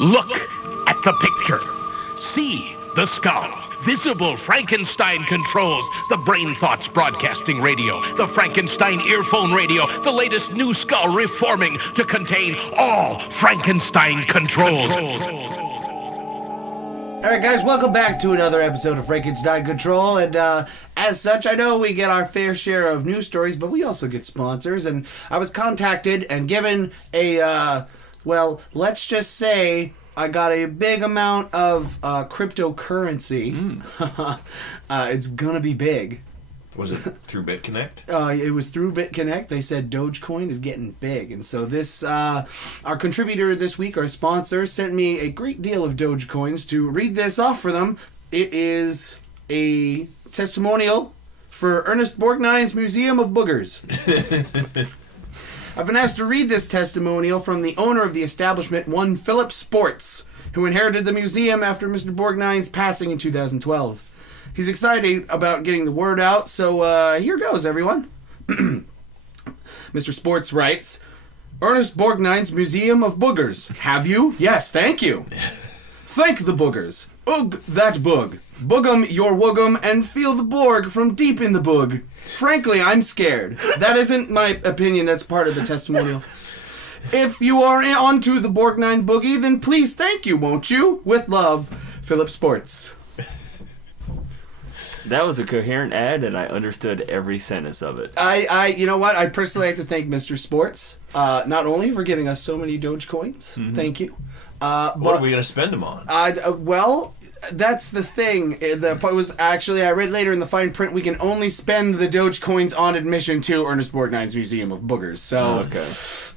Look at the picture. See the skull. Visible Frankenstein controls. The Brain Thoughts broadcasting radio. The Frankenstein earphone radio. The latest new skull reforming to contain all Frankenstein controls. All right, guys, welcome back to another episode of Frankenstein Control. And as such, I know we get our fair share of news stories, but we also get sponsors. And I was contacted and given a, let's just say I got a big amount of cryptocurrency. It's going to be big. Was it through BitConnect? It was through BitConnect. They said Dogecoin is getting big. And so this, our contributor this week, our sponsor, sent me a great deal of Dogecoins to read this off for them. It is a testimonial for Ernest Borgnine's Museum of Boogers. I've been asked to read this testimonial from the owner of the establishment, one Philip Sports, who inherited the museum after Mr. Borgnine's passing in 2012. He's excited about getting the word out, so here goes, everyone. Mr. Sports writes, Ernest Borgnine's Museum of Boogers. Have you? Yes, thank you. Thank the boogers. Oog that boog. Boogum your woogum and feel the Borg from deep in the boog. Frankly, I'm scared. That isn't my opinion, that's part of the testimonial. If you are onto the Borgnine boogie, then please thank you, won't you? With love, Philip Sports. That was a coherent ad, and I understood every sentence of it. You know what? I personally like to thank Mr. Sports, not only for giving us so many Dogecoins, thank you. What are we going to spend them on? Well, that's the thing. The point was actually, I read later in the fine print, we can only spend the Dogecoins on admission to Ernest Borgnine's Museum of Boogers. So, okay.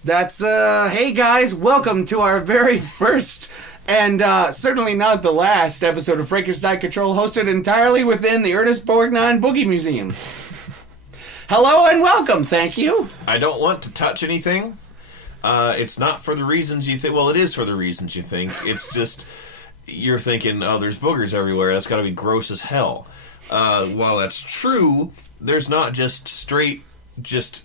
That's, hey guys, welcome to our very first... And certainly not the last episode of Frankenstein Control, hosted entirely within the Ernest Borgnine Boogie Museum. Hello and welcome, thank you. I don't want to touch anything. It's not for the reasons you think. Well, it is for the reasons you think. It's just, you're thinking, oh, there's boogers everywhere. That's got to be gross as hell. While that's true, there's not just straight, just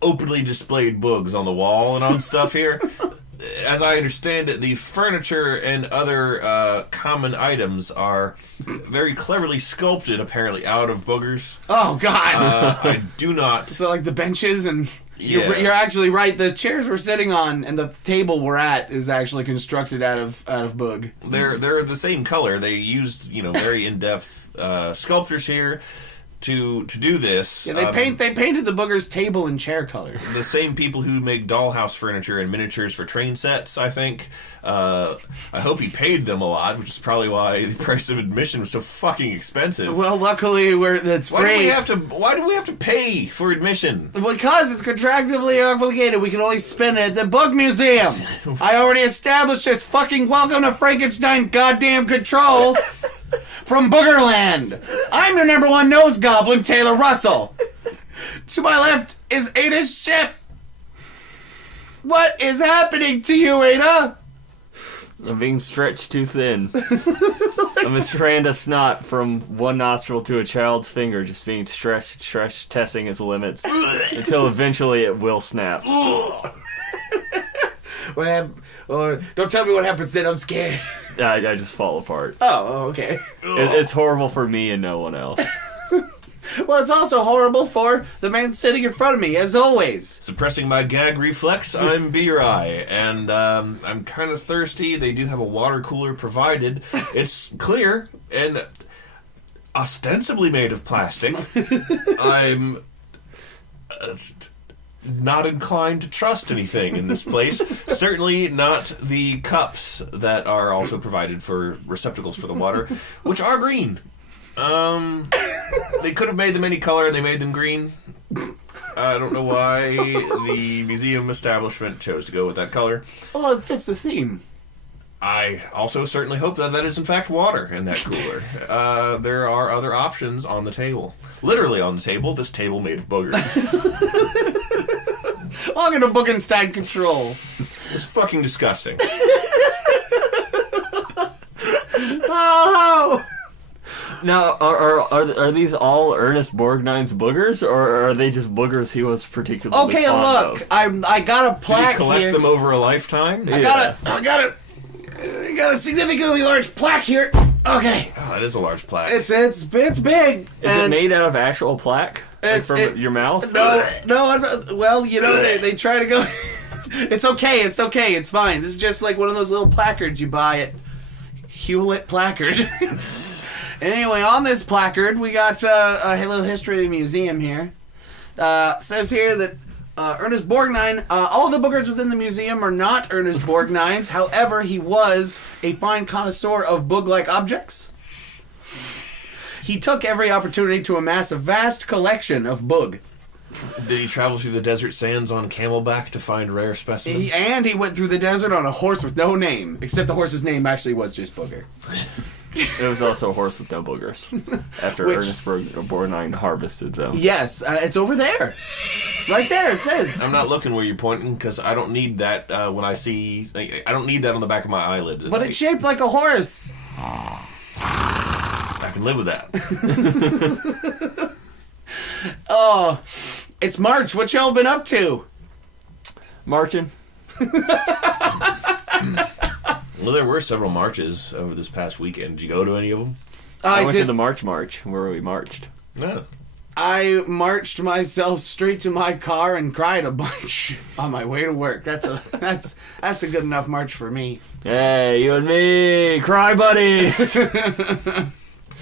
openly displayed boogs on the wall and on stuff here. As I understand it, the furniture and other common items are very cleverly sculpted, apparently, out of boogers. Oh, God. I do not... So, like, the benches and... Yeah. You're actually right. The chairs we're sitting on and the table we're at is actually constructed out of boog. They're the same color. They used, very in-depth sculptors here to do this. Yeah, they painted the boogers table and chair color. The same people who make dollhouse furniture and miniatures for train sets, I think. I hope he paid them a lot, which is probably why the price of admission was so fucking expensive. Well, luckily it's free. Why do we have to pay for admission? Because it's contractually obligated. We can only spend it at the Book Museum. I already established this fucking welcome to Frankenstein goddamn control. From Boogerland, I'm your number one nose goblin, Taylor Russell. To my left is Ada's ship. What is happening to you, Ada? I'm being stretched too thin. I'm a strand of snot from one nostril to a child's finger, just being stretched, testing its limits, until eventually it will snap. What happened? Oh, don't tell me what happens then, I'm scared. I just fall apart. Oh, okay. It's horrible for me and no one else. Well, it's also horrible for the man sitting in front of me, as always. Suppressing my gag reflex, I'm B-Rai, and I'm kind of thirsty. They do have a water cooler provided. It's clear and ostensibly made of plastic. I'm not inclined to trust anything in this place. Certainly not the cups that are also provided for receptacles for the water, which are green. They could have made them any color. They made them green. I don't know why the museum establishment chose to go with that color. Well, it fits the theme. I also certainly hope that that is in fact water in that cooler. There are other options on the table. Literally on the table. This table made of boogers. Welcome to Frankenstein Control. It's fucking disgusting. Oh! Now, are these all Ernest Borgnine's boogers, or are they just boogers he was particularly okay, fond look, of? I got a plaque Did you collect here. them over a lifetime? I got it. We got a significantly large plaque here. Okay. Oh, it is a large plaque. It's big. Is it made out of actual plaque? Like from your mouth? No. Well, they try to go. It's okay. It's fine. This is just like one of those little placards you buy at Hewlett Placard. Anyway, on this placard, we got a little history of the museum here. Says here that Ernest Borgnine, all the boogers within the museum are not Ernest Borgnine's. However, he was a fine connoisseur of boog-like objects. He took every opportunity to amass a vast collection of boog. Did he travel through the desert sands on camelback to find rare specimens? He went through the desert on a horse with no name, except the horse's name actually was just Booger. It was also a horse with no boogers. After Ernest Borgnine harvested them. Yes, it's over there. Right there, it says. I'm not looking where you're pointing because I don't need that when I see... I don't need that on the back of my eyelids. But it's shaped like a horse. I can live with that. Oh, it's March. What y'all been up to? Marching. Well, there were several marches over this past weekend. Did you go to any of them? I went to the March where we marched. No. I marched myself straight to my car and cried a bunch on my way to work. That's a good enough march for me. Hey, you and me, cry buddies.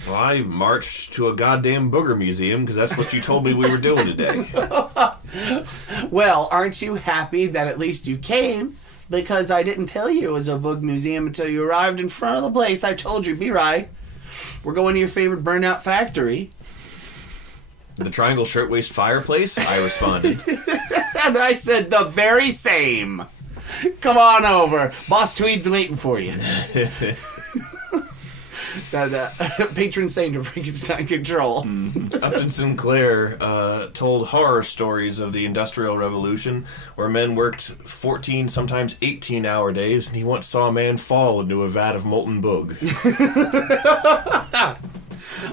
Well, I marched to a goddamn booger museum because that's what you told me we were doing today. Well, aren't you happy that at least you came? Because I didn't tell you it was a boog museum until you arrived in front of the place. I told you, be right. We're going to your favorite burnout factory. The Triangle Shirtwaist Fireplace? I responded. And I said the very same. Come on over. Boss Tweed's waiting for you. Patron saint of Frankenstein control. Upton Sinclair told horror stories of the Industrial Revolution where men worked 14, sometimes 18-hour days, and he once saw a man fall into a vat of molten boog.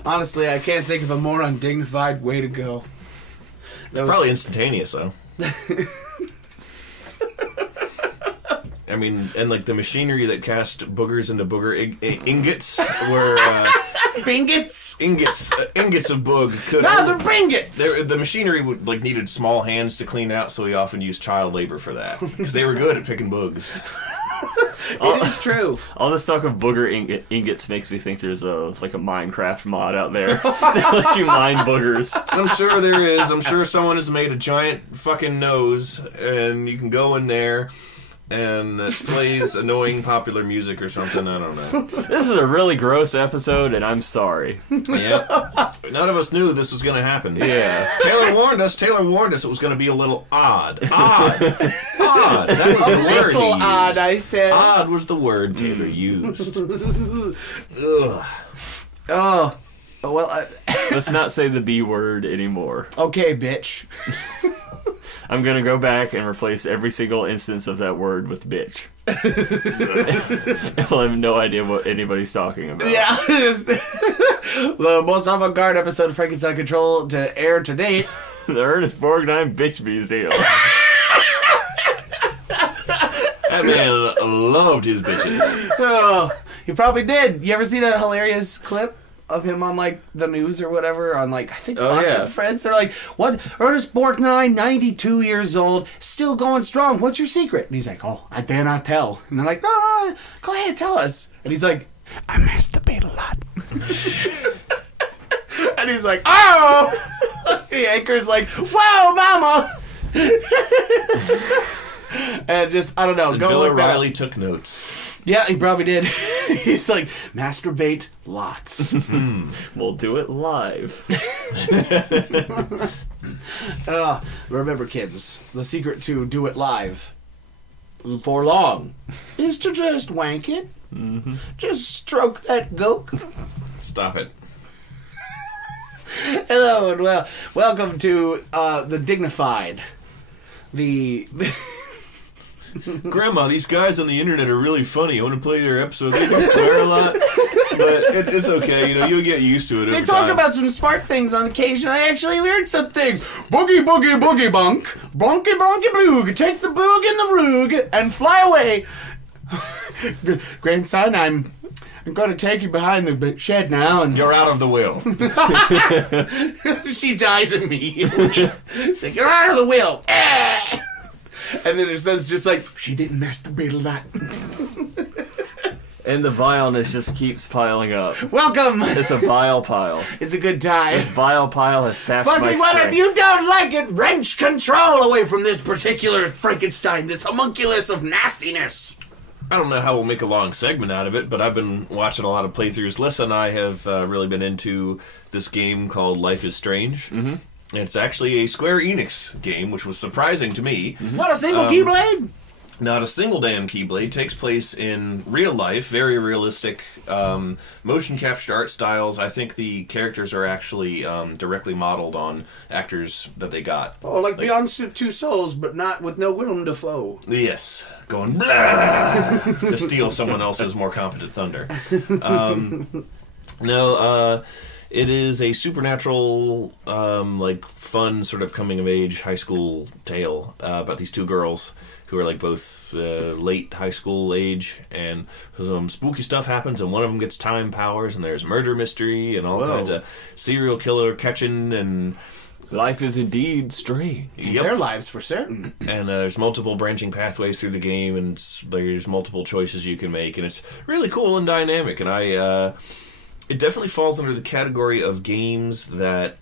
Honestly, I can't think of a more undignified way to go. Probably instantaneous, though. I mean, and like the machinery that cast boogers into booger ingots were... Bingits? Ingots of boog. No, they're bingits! The machinery needed small hands to clean out, so we often used child labor for that. Because they were good at picking boogs. It is true. All this talk of booger ingots makes me think there's a Minecraft mod out there that lets you mine boogers. I'm sure there is. I'm sure someone has made a giant fucking nose, and you can go in there... and it plays annoying popular music or something. I don't know. This is a really gross episode, and I'm sorry. Yeah. None of us knew this was going to happen. Yeah. Taylor warned us it was going to be a little odd. Odd. That was the word he used. Odd, I said. Odd was the word Taylor used. Ugh. Oh. Well, Let's not say the B word anymore. Okay, bitch. I'm going to go back and replace every single instance of that word with bitch. I'll have no idea what anybody's talking about. Yeah, the most avant-garde episode of Frankenstein Control to air to date. The Ernest Borgnine Bitch Museum. That man loved his bitches. Oh, he probably did. You ever see that hilarious clip of him on the news or whatever on I think Fox and Friends? They're like, what? Ernest Borgnine, 92 years old, still going strong. What's your secret? And he's like, oh, I dare not tell. And they're like, no, go ahead, tell us. And he's like, I masturbate a lot. And he's like, oh! The anchor's like, whoa, mama! And just, I don't know. And go Bill look O'Reilly took notes. Yeah, he probably did. He's like, masturbate lots. We'll do it live. Remember, kids, the secret to do it live for long is to just wank it. Mm-hmm. Just stroke that goke. Stop it. Hello, and welcome to The Dignified. Grandma, these guys on the internet are really funny. I want to play their episode. They do swear a lot, but it's okay. You'll get used to it. They talk about some smart things on occasion. I actually learned some things. Boogie, boogie, boogie, bunk. Bonky, bonky, boog. Take the boog and the roog and fly away. Grandson, I'm going to take you behind the shed now, and You're out of the will. she dies immediately. Like, you're out of the will. And then her son's just like, she didn't masturbate a lot. And the vileness just keeps piling up. Welcome. It's a vile pile. It's a good time. This vile pile has sapped my Fucking what if strength. you don't like it? Wrench control away from this particular Frankenstein, this homunculus of nastiness. I don't know how we'll make a long segment out of it, but I've been watching a lot of playthroughs. Lissa and I have really been into this game called Life is Strange. Mm-hmm. It's actually a Square Enix game, which was surprising to me. Mm-hmm. What, a single Keyblade? Not a single damn Keyblade. Takes place in real life, very realistic, motion captured art styles. I think the characters are actually directly modeled on actors that they got. Oh, like Beyond Two Souls, but not with no Willem Dafoe. Yes, going blah to steal someone else's more competent thunder. It is a supernatural, like fun sort of coming of age high school tale about these two girls who are like both late high school age, and some spooky stuff happens, and one of them gets time powers, and there's murder mystery and all kinds of serial killer catching, and Life is indeed strange. Their lives for certain. And there's multiple branching pathways through the game, and there's multiple choices you can make, and it's really cool and dynamic. And it definitely falls under the category of games that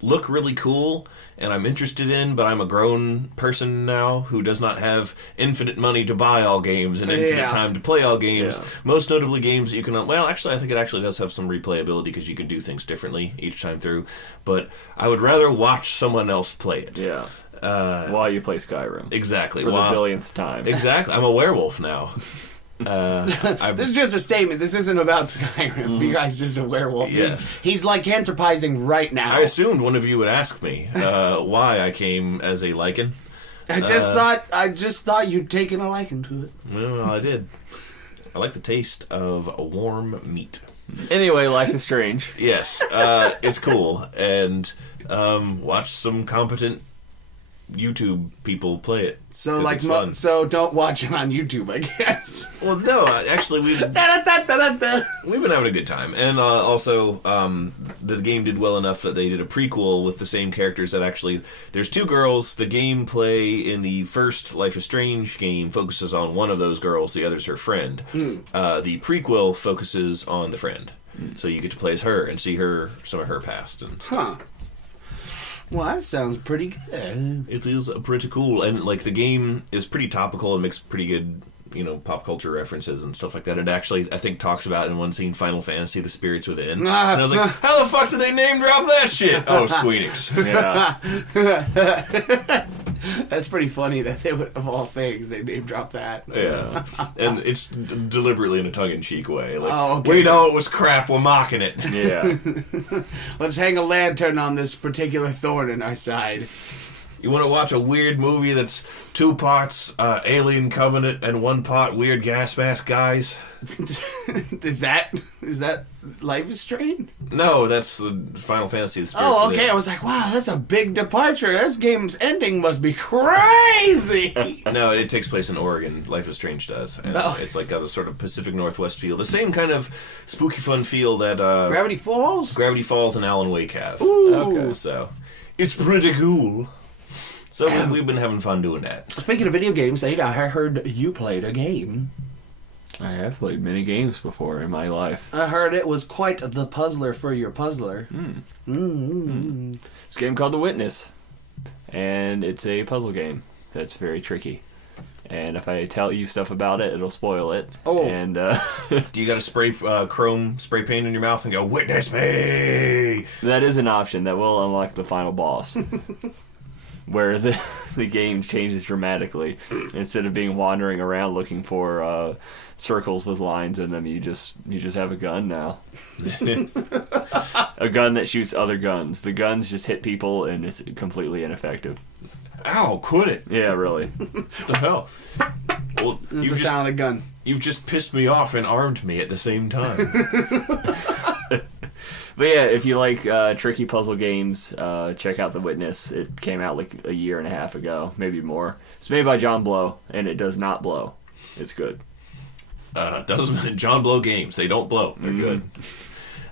look really cool and I'm interested in, but I'm a grown person now who does not have infinite money to buy all games and infinite time to play all games. Yeah. Most notably games that you can... Well, actually, I think it actually does have some replayability because you can do things differently each time through. But I would rather watch someone else play it. Yeah. While you play Skyrim. Exactly. For the billionth time. Exactly. I'm a werewolf now. This is just a statement. This isn't about Skyrim. You guys just a werewolf. Yes. He's lycanthropizing right now. I assumed one of you would ask me why I came as a lichen. I just thought you'd taken a liking to it. Well, I did. I like the taste of a warm meat. Anyway, Life is Strange. Yes, it's cool, and watch some competent YouTube people play it. So like, so don't watch it on YouTube, I guess. Well, no, actually we've been having a good time, and also the game did well enough that they did a prequel with the same characters. That actually, there's two girls. The gameplay in the first Life is Strange game focuses on one of those girls. The other's her friend. The prequel focuses on the friend, so you get to play as her and see some of her past. And well, that sounds pretty good. it is pretty cool, and like the game is pretty topical and makes pretty good, pop culture references and stuff like that. It actually, I think, talks about in one scene Final Fantasy: The Spirits Within. And I was like, how the fuck did they name drop that shit? Oh, Squeenix. Yeah. That's pretty funny that they would, of all things, they name drop that. Yeah, and it's deliberately in a tongue-in-cheek way. Like, okay. We know it was crap. We're mocking it. Yeah. Let's hang a lantern on this particular thorn in our side. You want to watch a weird movie that's 2 parts Alien Covenant and 1 part Weird Gas Mask Guys? Is that Life is Strange? No, that's the Final Fantasy. The Spirits Oh, Within. okay. I was like, wow, that's a big departure. This game's ending must be crazy. No, it takes place in Oregon. Life is Strange does, and it's like got a sort of Pacific Northwest feel. The same kind of spooky fun feel that Gravity Falls and Alan Wake have. Ooh. Okay. So it's pretty cool. So we've been having fun doing that. Speaking of video games, Ada, I heard you played a game. I have played many games before in my life. I heard it was quite the puzzler for your puzzler. It's a game called The Witness, and it's a puzzle game that's very tricky. And if I tell you stuff about it, it'll spoil it. Oh. And Do you got to spray chrome spray paint in your mouth and go, "Witness me"? that is an option that will unlock the final boss. Where the game changes dramatically. Instead of being wandering around looking for circles with lines in them, you just have a gun now. A gun that shoots other guns. The guns just hit people and it's completely ineffective. Ow, could it? Yeah, really. What the hell? Well, This is the sound of the gun. You've just pissed me off and armed me at the same time. But yeah, if you like tricky puzzle games, check out The Witness. It came out like a year and a half ago, maybe more. It's made by John Blow, and it does not blow. It's good. Doesn't John Blow games? They don't blow. They're good.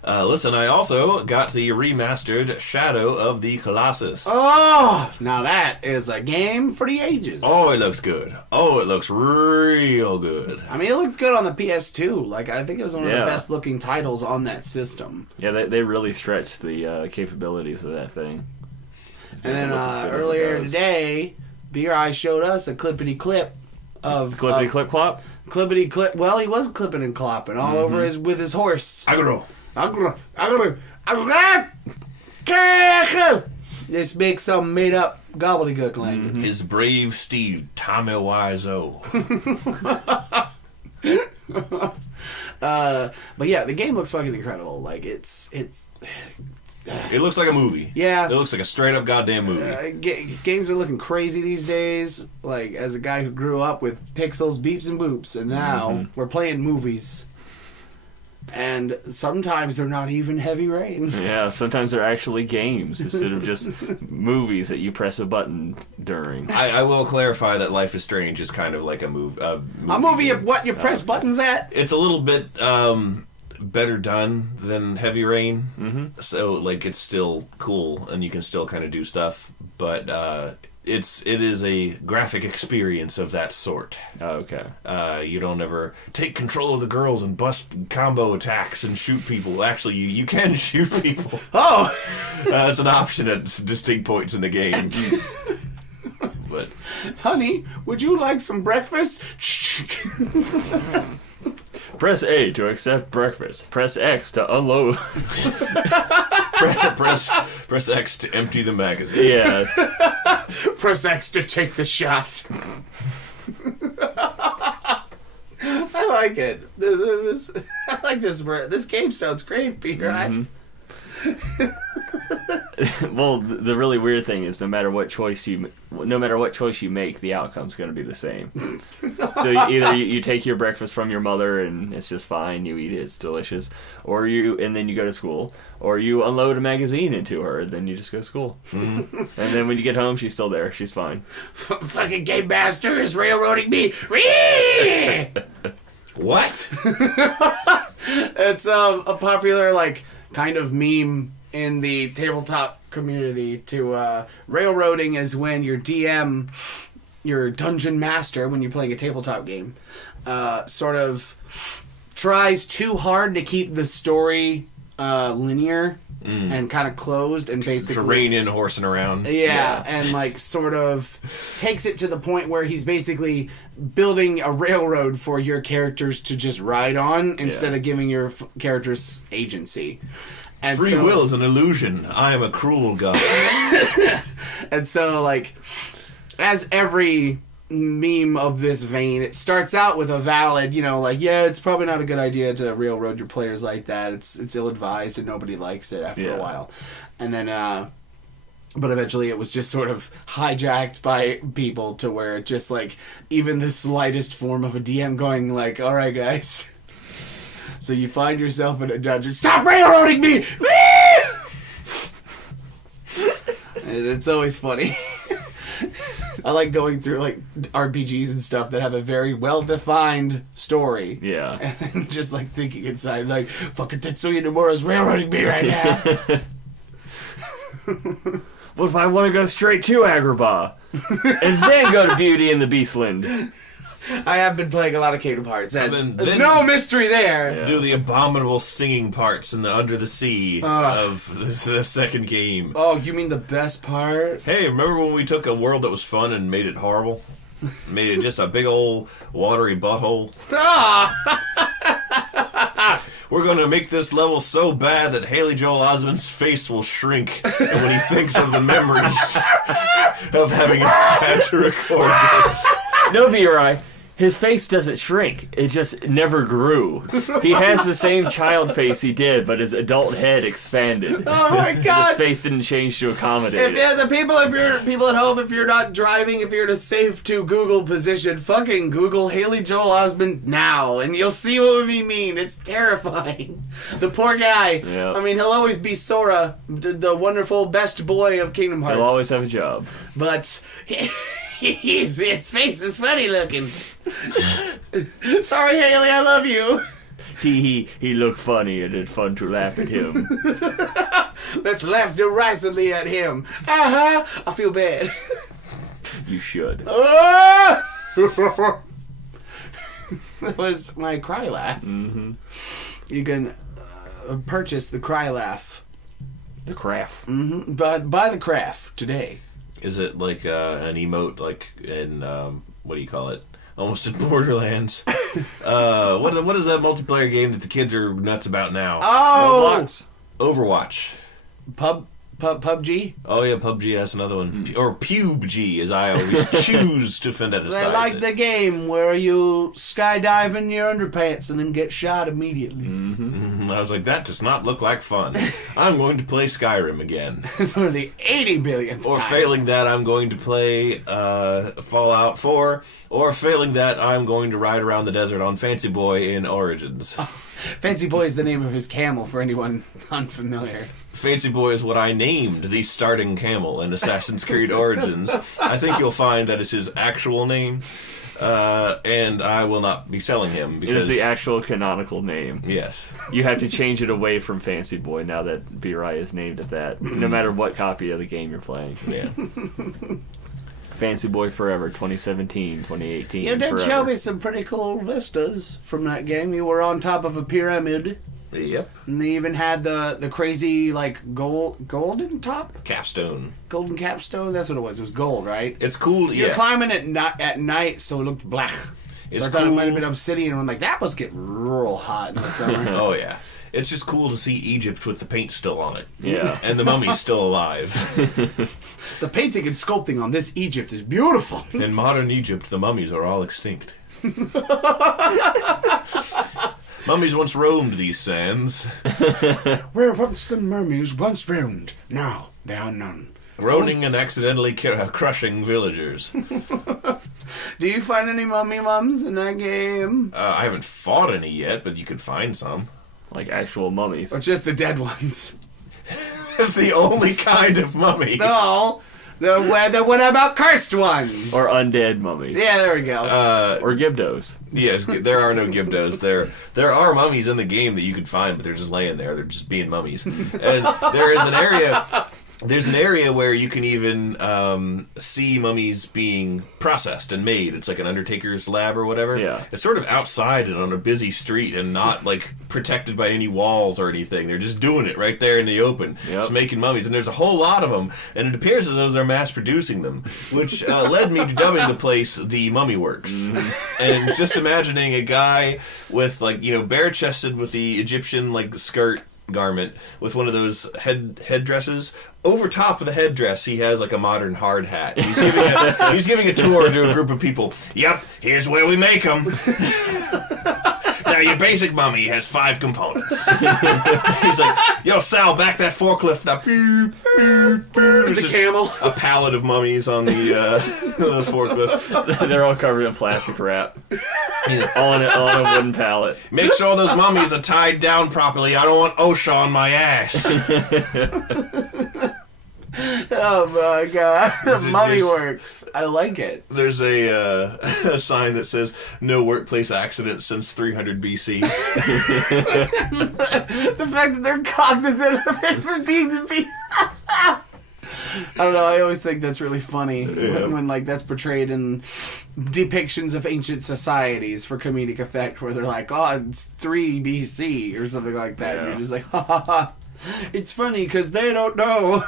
Listen, I also got the remastered Shadow of the Colossus. Oh, now that is a game for the ages. Oh, it looks good. Oh, it looks real good. I mean, it looked good on the PS2. Like, I think it was one of the Yeah. best looking titles on that system. Yeah, they really stretched the capabilities of that thing. And then Look as good as it earlier does. today, B.R.I. showed us a clippity clip of Clippity clip clop. clippity clip. Well, he was clipping and clopping all over with his horse. This big some made up gobbledygook language. His brave steed, Tommy Wiseau. But yeah, the game looks fucking incredible. Like it's It looks like a movie. Yeah. It looks like a straight up goddamn movie. Games are looking crazy these days. Like, as a guy who grew up with pixels, beeps, and boops, and now we're playing movies. And sometimes they're not even Heavy Rain. Yeah, sometimes they're actually games instead of just movies that you press a button during. I will clarify that Life is Strange is kind of like a movie. A movie of what you press buttons at? It's a little bit better done than Heavy Rain. Mm-hmm. So, like, it's still cool and you can still kind of do stuff. But it is a graphic experience of that sort. Oh, okay. You don't ever take control of the girls and bust combo attacks and shoot people. Actually, you can shoot people. Oh! It's an option at distinct points in the game. But Honey, would you like some breakfast? Press A to accept breakfast. Press X to unload. press X to empty the magazine. Yeah. Press X to take the shot. I like it. I like this. This game sounds great, Peter. Well, the really weird thing is no matter what choice you make, the outcome's going to be the same. So either you take your breakfast from your mother and it's just fine, you eat it, it's delicious, and then you go to school, or you unload a magazine into her, and then you just go to school. Mm-hmm. And then when you get home, she's still there, she's fine. Fucking game master is railroading me. What? It's a popular kind of meme in the tabletop community to railroading is when your DM, your dungeon master, when you're playing a tabletop game, sort of tries too hard to keep the story linear and kind of closed and basically For rein in horsing around. Yeah, and sort of takes it to the point where he's basically building a railroad for your characters to just ride on instead of giving your characters agency. And Free will is an illusion. I am a cruel god. And so, as every meme of this vein, it starts out with a valid, it's probably not a good idea to railroad your players like that. It's ill-advised and nobody likes it after a while. And then, but eventually it was just sort of hijacked by people to where just, even the slightest form of a DM going, all right, guys. So you find yourself in a dungeon. Stop railroading me! And it's always funny. I like going through RPGs and stuff that have a very well-defined story. Yeah. And then just thinking inside, fucking Tetsuya Nomura's railroading me right now. What if I want to go straight to Agrabah? And then go to Beauty and the Beastland? I have been playing a lot of Kingdom Hearts. Then no mystery there. Yeah. Do the abominable singing parts in the Under the Sea of the second game. Oh, you mean the best part? Hey, remember when we took a world that was fun and made it horrible? Made it just a big old watery butthole? We're going to make this level so bad that Haley Joel Osment's face will shrink when he thinks of the memories of having had to record this. No, B.R.I. His face doesn't shrink. It just never grew. He has the same child face he did, but his adult head expanded. Oh my god! His face didn't change to accommodate it. Yeah, the people at home, if you're not driving, if you're in a safe to Google position, fucking Google Haley Joel Osment now, and you'll see what we mean. It's terrifying. The poor guy. Yeah. I mean, he'll always be Sora, the wonderful best boy of Kingdom Hearts. He'll always have a job. But his face is funny looking. Sorry, Haley, I love you. He looked funny and it's fun to laugh at him. Let's laugh derisively at him. I feel bad. You should. That was my cry laugh. Mm-hmm. You can purchase the cry laugh. The craft. Mm-hmm. Buy the craft today. Is it like an emote, like in what do you call it? Almost in Borderlands. What is that multiplayer game that the kids are nuts about now? Oh, Overwatch. PUBG. Oh yeah, PUBG. That's another one. Or PUBG, as I always choose to phoneticize I like it. the game where you skydive in your underpants and then get shot immediately. Mm-hmm. I was like, that does not look like fun. I'm going to play Skyrim again. For the 80 billionth Or time. failing that, I'm going to play Fallout 4. Or failing that, I'm going to ride around the desert on Fancy Boy in Origins. Fancy Boy is the name of his camel for anyone unfamiliar. Fancy Boy is what I named the starting camel in Assassin's Creed Origins. I think you'll find that is his actual name, and I will not be selling him because It is the actual canonical name. Yes. You have to change it away from Fancy Boy now that B-Rai is named at that, no matter what copy of the game you're playing. Yeah. Fancy Boy Forever, 2017, 2018. You did forever. show me some pretty cool vistas from that game. You were on top of a pyramid, Yep. and they even had the crazy, like, golden top? Capstone. Golden capstone? That's what it was. It was gold, right? It's cool. You're Yeah. climbing at night, so it looked black. It's So I thought it cool. might have been obsidian, and I'm like, that must get real hot in the summer. Oh yeah. It's just cool to see Egypt with the paint still on it. Yeah. And the mummy's still alive. The painting and sculpting on this Egypt is beautiful. In modern Egypt, the mummies are all extinct. Mummies once roamed these sands, Where once the mummies once roamed, now there are none. groaning and accidentally crushing villagers. Do you find any mummy mums in that game? I haven't fought any yet, but you can find some. Like actual mummies. Or just the dead ones? It's the only kind of mummy. No. What about cursed ones? Or undead mummies. Yeah, there we go. Or Gibdos. Yes, there are no Gibdos. There are mummies in the game that you can find, but they're just laying there. They're just being mummies. And there is an area. There's an area where you can even see mummies being processed and made. It's like an undertaker's lab or whatever. Yeah. It's sort of outside and on a busy street and not like protected by any walls or anything. They're just doing it right there in the open. Yep. Just making mummies. And there's a whole lot of them. And it appears as though they're mass producing them, which led me to dubbing the place the Mummy Works. Mm-hmm. And just imagining a guy with like, bare chested with the Egyptian like skirt garment with one of those headdresses. Over top of the headdress, he has like a modern hard hat. He's giving a tour to a group of people. Yep, here's where we make them. Now your basic mummy has 5 components. He's like, yo Sal, back that forklift up. It's a just camel. a pallet of mummies on the forklift. They're all covered in plastic wrap. all in a wooden pallet. Make sure those mummies are tied down properly. I don't want OSHA on my ass. Oh my god. Mummy There's- Works. I like it. There's a sign that says no workplace accidents since 300 BC. The fact that they're cognizant of it being I don't know, I always think that's really funny when like that's portrayed in depictions of ancient societies for comedic effect where they're like, oh, it's 3 BC or something like that. And you're just like, ha ha ha. It's funny because they don't know.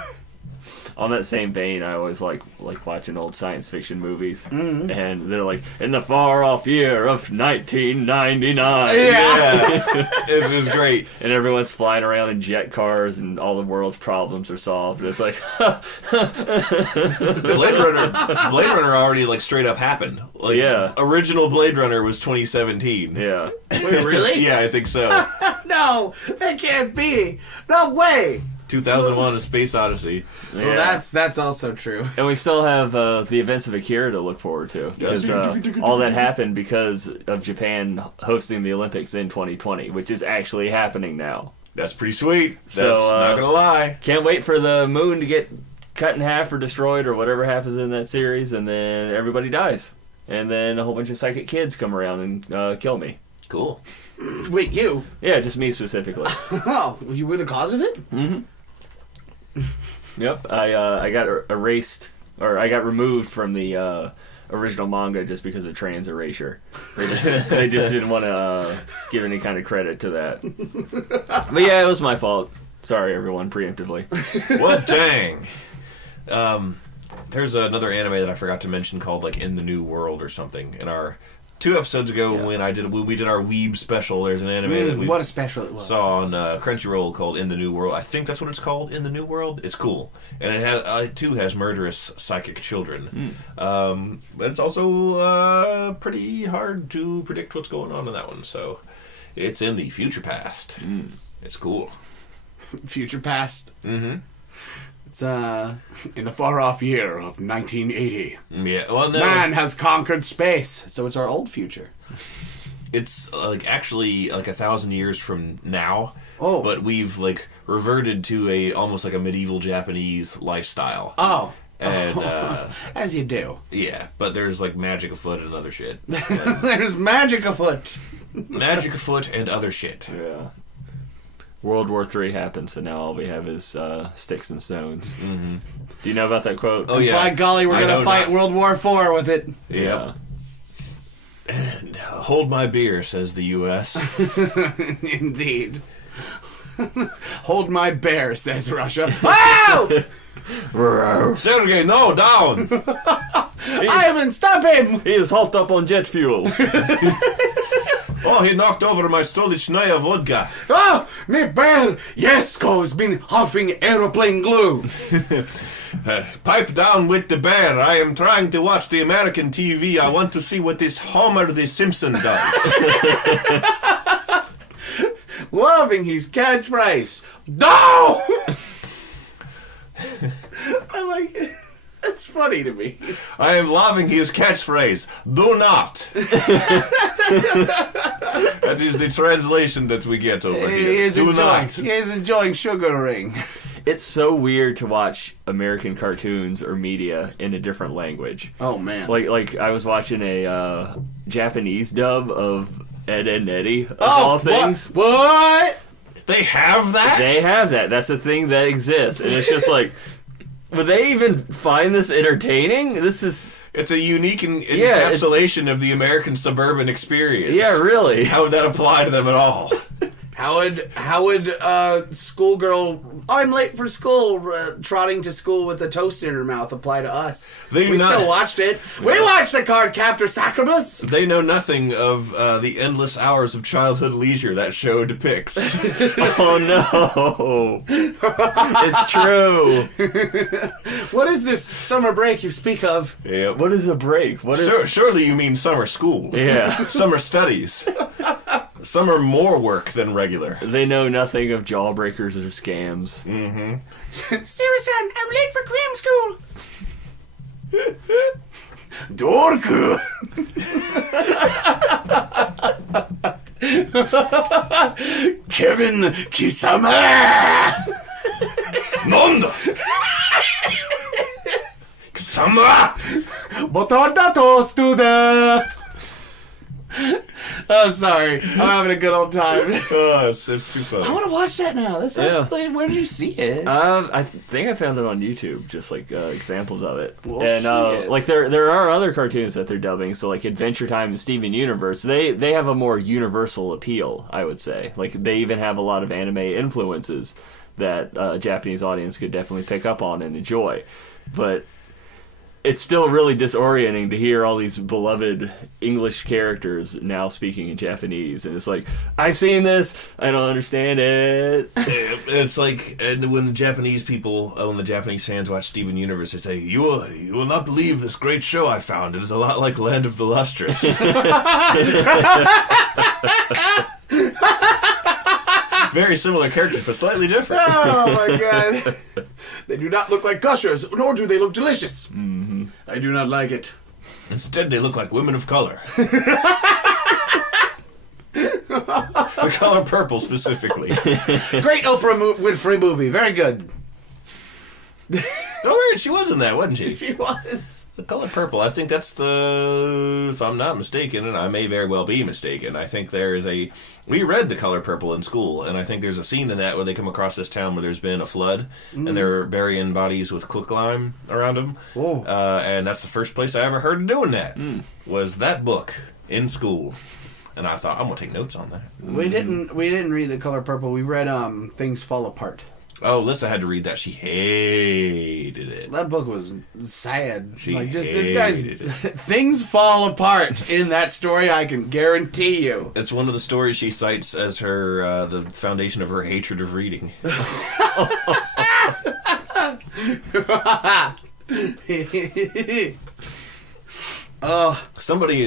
On that same vein, I always like watching old science fiction movies, and they're like, in the far off year of 1999. Yeah. This is great. And everyone's flying around in jet cars, and all the world's problems are solved. And it's like, Blade Runner already like straight up happened. Like, Yeah. Original Blade Runner was 2017. yeah. Wait, really? Yeah, I think so. No, that can't be. No way. 2001: A Space Odyssey. Well, Yeah. that's also true. And we still have the events of Akira to look forward to. Because all that happened because of Japan hosting the Olympics in 2020, which is actually happening now. That's pretty sweet. That's So, not gonna lie. Can't wait for the moon to get cut in half or destroyed or whatever happens in that series, and then everybody dies. and then a whole bunch of psychic kids come around and kill me. Cool. Wait, you? Yeah, just me specifically. Oh, you were the cause of it? Mm-hmm. Yep, I got erased, or I got removed from the original manga just because of trans erasure. They just didn't want to give any kind of credit to that. But yeah, it was my fault. Sorry, everyone, preemptively. What dang? There's another anime that I forgot to mention called like In the New World or something. In our 2 episodes ago, when we did our Weeb special, there's an anime that we what a special it was. saw on Crunchyroll called In the New World. I think that's what it's called, In the New World. It's cool, and it too has murderous psychic children. But it's also pretty hard to predict what's going on in that one. So it's in the future past. It's cool. Future past. Mm-hmm. It's in the far off year of 1980. Yeah. Well, no. Man has conquered space. So it's our old future. It's actually 1,000 years from now. Oh. But we've reverted to almost like a medieval Japanese lifestyle. Oh. And as you do. yeah, but there's magic afoot and other shit. There's magic afoot. Magic afoot and other shit. Yeah. World War III happened, so now all we have is sticks and stones. Mm-hmm. Do you know about that quote? Oh yeah. By golly, we're gonna fight World War IV with it. Yeah. And hold my beer, says the U.S. Indeed. Hold my bear, says Russia. Oh! Sergey, no, down! Ivan, stop him! He is hopped up on jet fuel. Oh, he knocked over my Stolichnaya vodka. Oh, me bear! Yesko's been huffing aeroplane glue. Pipe down with the bear. I am trying to watch the American TV. I want to see what this Homer the Simpson does. Loving his catchphrase. No! I like it. That's funny to me. I am loving his catchphrase. Do not. That is the translation that we get over here. He is Do enjoying. not. He is enjoying sugaring. It's so weird to watch American cartoons or media in a different language. Oh man. Like I was watching a Japanese dub of Ed, Ed and Eddie, of Oh, all things. What? They have that? They have that. That's a thing that exists. And it's just like, would they even find this entertaining? This is... It's a unique encapsulation of the American suburban experience. Yeah, really. How would that apply to them at all? How would schoolgirl, I'm late for school, trotting to school with a toast in her mouth apply to us? We still watched it. We watched the card Captor Sacrobus. They know nothing of the endless hours of childhood leisure that show depicts. Oh no. It's true. What is this summer break you speak of? Yep. What is a break? What is... Surely you mean summer school. Yeah. Summer studies. Some are more work than regular. They know nothing of jawbreakers or scams. Mm-hmm. Sarah-san, I'm late for cram school. Dorku. Kevin Kisama. Nanda! Sama! Botorda toastu da. I'm sorry. I'm having a good old time. Oh, it's too funny. I want to watch that now. That sounds where did you see it? I think I found it on YouTube, just examples of it. Well, and shit. there are other cartoons that they're dubbing, so Adventure Time and Steven Universe. They have a more universal appeal, I would say. They even have a lot of anime influences that a Japanese audience could definitely pick up on and enjoy. But it's still really disorienting to hear all these beloved English characters now speaking in Japanese, and it's like, I've seen this, I don't understand it. It's like when the Japanese people, when the Japanese fans watch Steven Universe, they say, you will not believe this great show I found. It is a lot like Land of the Lustrous. Very similar characters, but slightly different. Oh my god. They do not look like gushers, nor do they look delicious. Mm-hmm. I do not like it. Instead, they look like women of color. The color purple, specifically. Great Oprah Winfrey movie. Very good. Oh, right, she was in that, wasn't she? She was. The Color Purple. I think that's if I'm not mistaken, and I may very well be mistaken, I think there is we read The Color Purple in school, and I think there's a scene in that where they come across this town where there's been a flood, and they're burying bodies with quicklime around them. Whoa. And that's the first place I ever heard of doing that, was that book in school. And I thought, I'm going to take notes on that. We didn't read The Color Purple. We read Things Fall Apart. Oh, Lissa had to read that. She hated it. That book was sad. She this guy's hated it. things fall apart in that story. I can guarantee you. It's one of the stories she cites as her the foundation of her hatred of reading.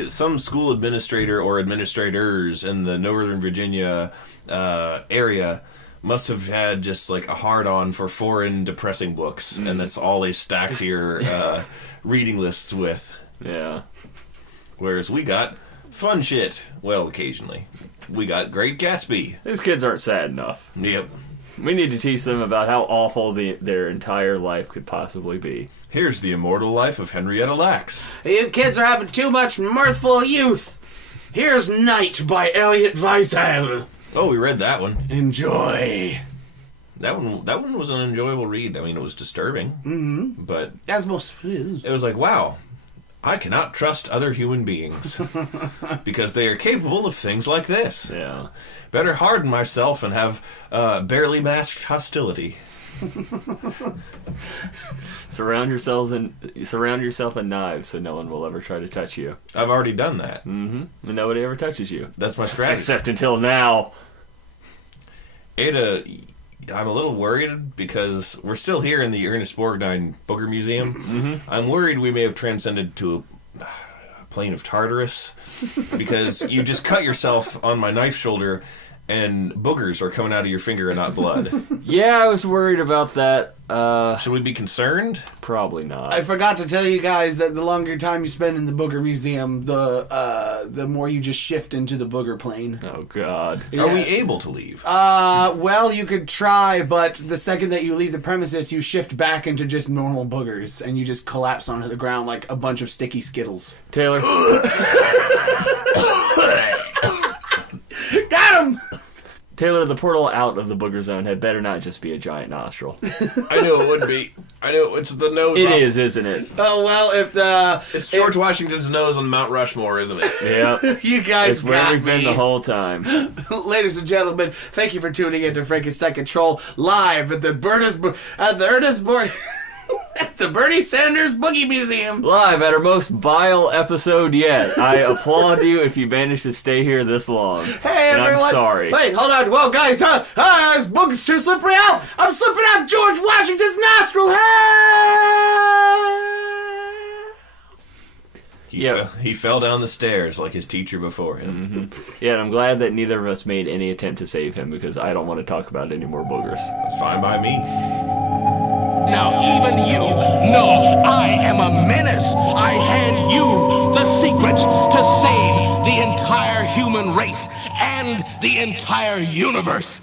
Some school administrator or administrators in the Northern Virginia area must have had just like a hard-on for foreign depressing books, and that's all they stacked your reading lists with. Yeah. Whereas we got fun shit. Well, occasionally. We got Great Gatsby. These kids aren't sad enough. Yep. We need to teach them about how awful their entire life could possibly be. Here's the immortal life of Henrietta Lacks. You kids are having too much mirthful youth. Here's Night by Elliot Wiesel. Oh, we read that one. Enjoy. That one was an enjoyable read. I mean, it was disturbing, but As most is. it was like, wow, I cannot trust other human beings because they are capable of things like this. Yeah. Better harden myself and have barely masked hostility. Surround yourself in knives so no one will ever try to touch you. I've already done that. And nobody ever touches you. That's my strategy. Except until now. Ada, I'm a little worried because we're still here in the Ernest Borgnine Booger Museum. I'm worried we may have transcended to a plane of Tartarus because you just cut yourself on my knife shoulder and boogers are coming out of your finger and not blood. Yeah, I was worried about that. Should we be concerned? Probably not. I forgot to tell you guys that the longer time you spend in the Booger Museum, the more you just shift into the booger plane. Oh, God. Yeah. Are we able to leave? Well, you could try, but the second that you leave the premises, you shift back into just normal boogers, and you just collapse onto the ground like a bunch of sticky Skittles. Taylor. Got him! Taylor, the portal out of the booger zone had better not just be a giant nostril. I knew it would be. I knew it's the nose. It is, isn't it? Oh, well, It's George Washington's nose on Mount Rushmore, isn't it? Yeah. you guys It's where got we've been me. the whole time. Ladies and gentlemen, thank you for tuning in to Frankenstein Control live at the at the Bernie Sanders Boogie Museum. Live at our most vile episode yet. I applaud you if you managed to stay here this long. Hey, and everyone. I'm sorry. Wait, hold on. Whoa, guys, this boog's too slippery out. I'm slipping out George Washington's nostril. He fell down the stairs like his teacher before him. Yeah, and I'm glad that neither of us made any attempt to save him because I don't want to talk about any more boogers. That's fine by me. Now even you know I am a menace. I hand you the secrets to save the entire human race and the entire universe.